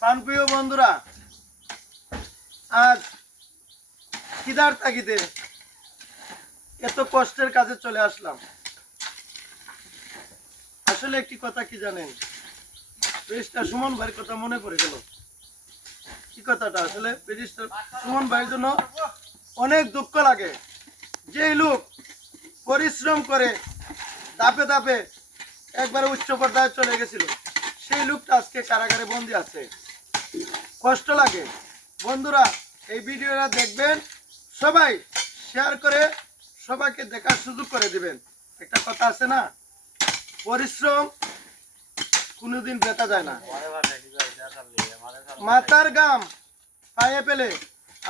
প্রাণপ্রিয় বন্ধুরা, আজ খিদার তাগিদে এত কষ্টের কাজে চলে আসলাম। আসলে একটি কথা কি জানেন, ব্যারিস্টার সুমন ভাইয়ের কথা মনে পড়ে গেল। কি কথাটা? আসলে ব্যারিস্টার সুমন ভাইয়ের জন্য অনেক দুঃখ লাগে। যে লোক পরিশ্রম করে ধাপে ধাপে একবারে উচ্চ পর্যায়ে চলে গেছিল, সেই লোকটা আজকে কারাগারে বন্দি আছে। কষ্ট লাগে। বন্ধুরা, এই ভিডিওটা দেখবেন, সবাই শেয়ার করে সবাইকে দেখার সুযোগ করে দিবেন। একটা কথা আছে না, পরিশ্রম কোনোদিন বেতা যায় না। মাথার ঘাম পায়ে পেলে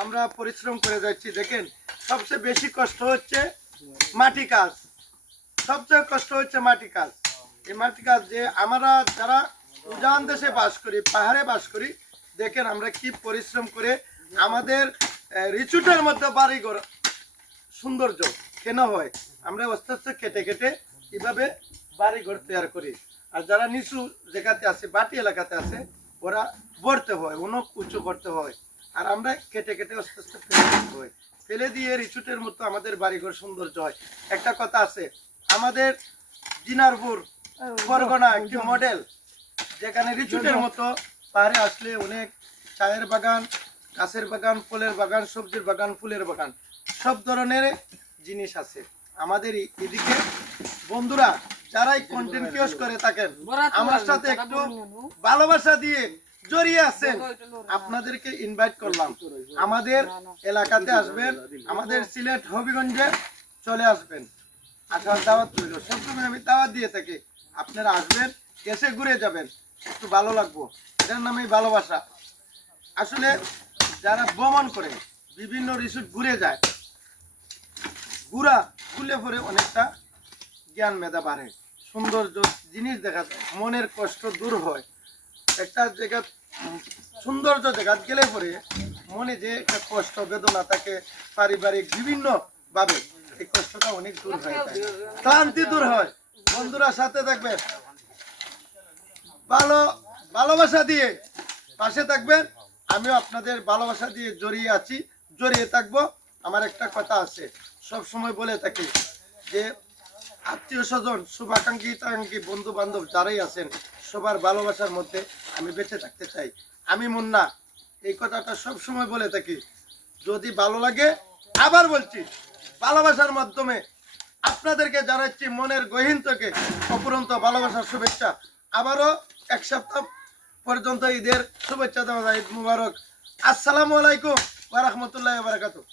আমরা পরিশ্রম করে যাচ্ছি। দেখেন, সবচেয়ে বেশি কষ্ট হচ্ছে মাটি কাজ। সবচেয়ে কষ্ট হচ্ছে মাটি কাজ। এই মাটি কাজ যে আমরা যারা উজান দেশে বাস করি, পাহাড়ে বাস করি, দেখেন আমরা কি পরিশ্রম করে আমাদের রিচুটের মধ্যে বাড়িঘর সৌন্দর্য কেন হয়, আমরা আস্তে আস্তে কেটে কেটে এভাবে বাড়িঘর তৈরি করি। আর যারা নিচু জায়গাতে আছে, বাটি এলাকাতে আছে, ওরা বড়তে হয়, অনেক উঁচু করতে হয়। আর আমরা কেটে কেটে আস্তে আস্তে ফেলে দিতে হয়। ফেলে দিয়ে রিচুটের মতো আমাদের বাড়িঘর সৌন্দর্য হয়। একটা কথা আছে, আমাদের দিনারপুর পরগনা একটি মডেল, যেখানে রিচুটের মতো পাহাড়ে আসলে অনেক চায়ের বাগান, গাছের বাগান, ফলের বাগান, সবজির বাগান, ফুলের বাগান, সব ধরনের জিনিস আছে আমাদের এদিকে। বন্ধুরা, যারাই কন্টেন্ট ক্রিয়েট করে থাকেন, আমার সাথে একটু ভালোবাসা দিয়ে জড়িয়ে আছেন, আপনাদেরকে ইনভাইট করলাম। আমাদের এলাকাতে আসবেন, আমাদের সিলেট হবিগঞ্জে চলে আসবেন। আসার দাওয়াত রইল। সবসময় আমি দাওয়াত দিয়ে থাকি, আপনারা আসবেন, এসে ঘুরে যাবেন, একটু ভালো লাগবো। এটার নামই ভালোবাসা। আসলে যারা ভ্রমণ করে বিভিন্ন রিসোর্ট ঘুরে যায়, ঘুরা ঘুরে পরে অনেকটা জ্ঞান মেধা বাড়ে, সৌন্দর্য জিনিস দেখা যায়, মনের কষ্ট দূর হয়। একটা জায়গা সৌন্দর্য জায়গা গেলে পরে মনে যে একটা কষ্ট বেদনা থাকে পারিবারিক বিভিন্ন ভাবে, এই কষ্টটা অনেক দূর হয়ে যায়, ক্লান্তি দূর হয়। বন্ধুরা সাথে থাকবেন, ভালোবাসা দিয়ে পাশে থাকবেন। আমিও আপনাদের ভালোবাসা দিয়ে জড়িয়ে আছি, জড়িয়ে থাকবো। আমার একটা কথা আছে, সব সময় বলে থাকি যে আত্মীয় স্বজন, শুভাকাঙ্ক্ষী হিতাকাঙ্ক্ষী, বন্ধু বান্ধব যারাই আছেন, সবার ভালোবাসার মধ্যে আমি বেঁচে থাকতে চাই। আমি মুন্না এই কথাটা সব সময় বলে থাকি। যদি ভালো লাগে, আবার বলছি, ভালোবাসার মাধ্যমে আপনাদেরকে জানাচ্ছি মনের গহীন থেকে অপুরন্ত ভালোবাসার শুভেচ্ছা। আবারও এক সপ্তাহ পর্যন্ত ঈদের শুভেচ্ছা দেওয়া যায়। ঈদ মুবারক। আসসালামু আলাইকুম ওয়া রাহমাতুল্লাহি ওয়া বারাকাতুহু।